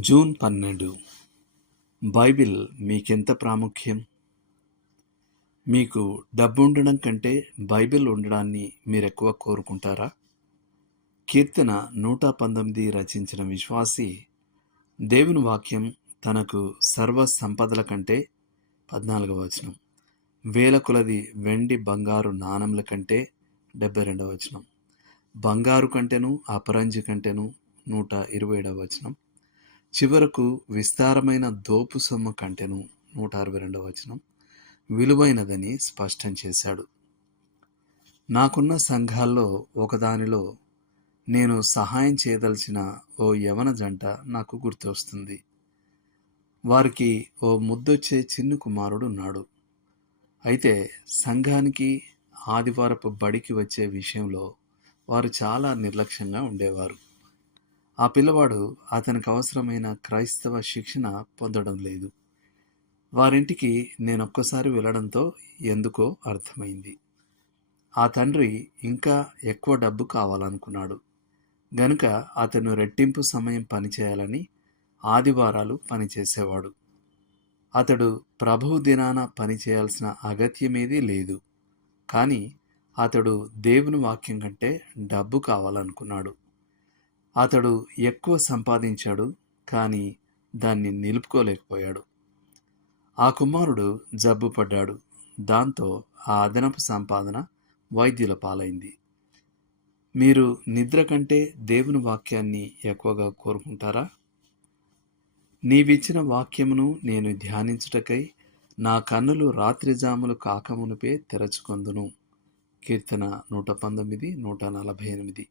June పన్నెండు. Bible మీకెంత ప్రాముఖ్యం? మీకు డబ్బు ఉండడం కంటే బైబిల్ ఉండడాన్ని మీరు ఎక్కువ కోరుకుంటారా? కీర్తన నూట పంతొమ్మిది రచించిన విశ్వాసి దేవుని వాక్యం తనకు సర్వ సంపదల కంటే పద్నాలుగవ వచనం. వేల కొలది వెండి బంగారు నాణంల కంటే డెబ్బై రెండవ వచనం. బంగారు కంటేను అపరంజి కంటేను నూట ఇరవై ఏడవ వచనం. చివరకు విస్తారమైన దోపు సొమ్ము కంటెను నూట అరవై రెండవ వచనం విలువైనదని స్పష్టం చేశాడు. నాకున్న సంఘాల్లో ఒకదానిలో నేను సహాయం చేయదలిచిన ఓ యవన జంట నాకు గుర్తొస్తుంది. వారికి ఓ ముద్దొచ్చే చిన్న కుమారుడు ఉన్నాడు. అయితే సంఘానికి ఆదివారపు బడికి వచ్చే విషయంలో వారు చాలా నిర్లక్ష్యంగా ఉండేవారు. ఆ పిల్లవాడు అతనికి అవసరమైన క్రైస్తవ శిక్షణ పొందడం లేదు. వారింటికి నేను ఒక్కసారి వెళ్ళడంతో ఎందుకో అర్థమైంది. ఆ తండ్రి ఇంకా ఎక్కువ డబ్బు కావాలనుకున్నాడు. గనుక అతను రెట్టింపు సమయం పనిచేయాలని ఆదివారాలు పనిచేసేవాడు అతడు ప్రభువు దినాన పనిచేయాల్సిన అగత్యమేదీ లేదు. కానీ అతడు దేవుని వాక్యం కంటే డబ్బు కావాలనుకున్నాడు. అతడు ఎక్కువ సంపాదించాడు కానీ దాన్ని నిలుపుకోలేకపోయాడు. ఆ కుమారుడు జబ్బు పడ్డాడు. దాంతో ఆ అదనపు సంపాదన వైద్యుల పాలైంది. మీరు నిద్ర కంటే దేవుని వాక్యాన్ని ఎక్కువగా కోరుకుంటారా? నీవిచ్చిన వాక్యమును నేను ధ్యానించుటకై నా కన్నులు రాత్రిజాములు కాకమునుపే తెరచుకొందును. కీర్తన నూట పంతొమ్మిది నూట నలభై ఎనిమిది.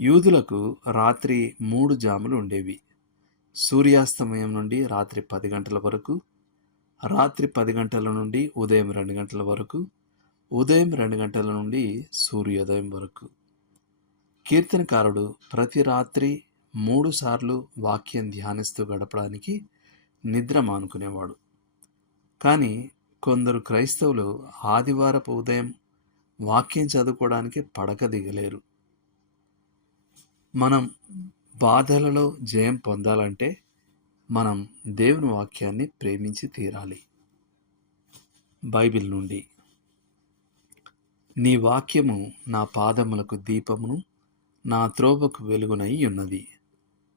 యూదులకు రాత్రి మూడు జాములు ఉండేవి. సూర్యాస్తమయం నుండి రాత్రి పది గంటల వరకు రాత్రి పది గంటల నుండి ఉదయం రెండు గంటల వరకు ఉదయం రెండు గంటల నుండి సూర్యోదయం వరకు. కీర్తనకారుడు ప్రతి రాత్రి మూడు సార్లు వాక్యం ధ్యానిస్తూ గడపడానికి నిద్ర మానుకునేవాడు. కానీ కొందరు క్రైస్తవులు ఆదివారపు ఉదయం వాక్యం చదువుకోవడానికి పడక దిగలేరు. మనం బాధలలో జయం పొందాలంటే మనం దేవుని వాక్యాన్ని ప్రేమించి తీరాలి. బైబిల్ నుండి. నీ వాక్యము నా పాదములకు దీపమును నా త్రోవకు వెలుగునై ఉన్నది.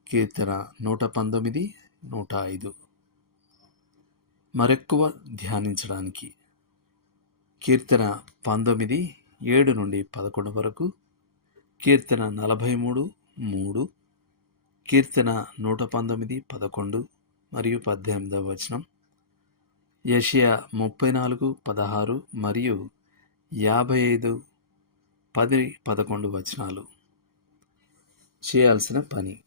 కీర్తన నూట పంతొమ్మిది నూట ఐదు. మరెక్కువ ధ్యానించడానికి. కీర్తన పంతొమ్మిది ఏడు నుండి పదకొండు వరకు. కీర్తన నలభై మూడు మూడు. కీర్తన నూట పంతొమ్మిది పదకొండు మరియు పద్దెనిమిదవ వచనం. యషియా ముప్పై నాలుగు పదహారు మరియు యాభై ఐదు పది పదకొండు వచనాలు. చేయాల్సిన పని.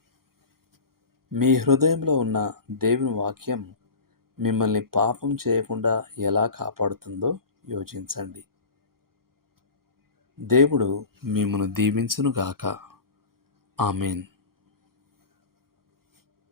మీ హృదయంలో ఉన్న దేవుని వాక్యం మిమ్మల్ని పాపం చేయకుండా ఎలా కాపాడుతుందో యోచించండి. దేవుడు మిమ్మల్ని దీవించునుగాక. Amen.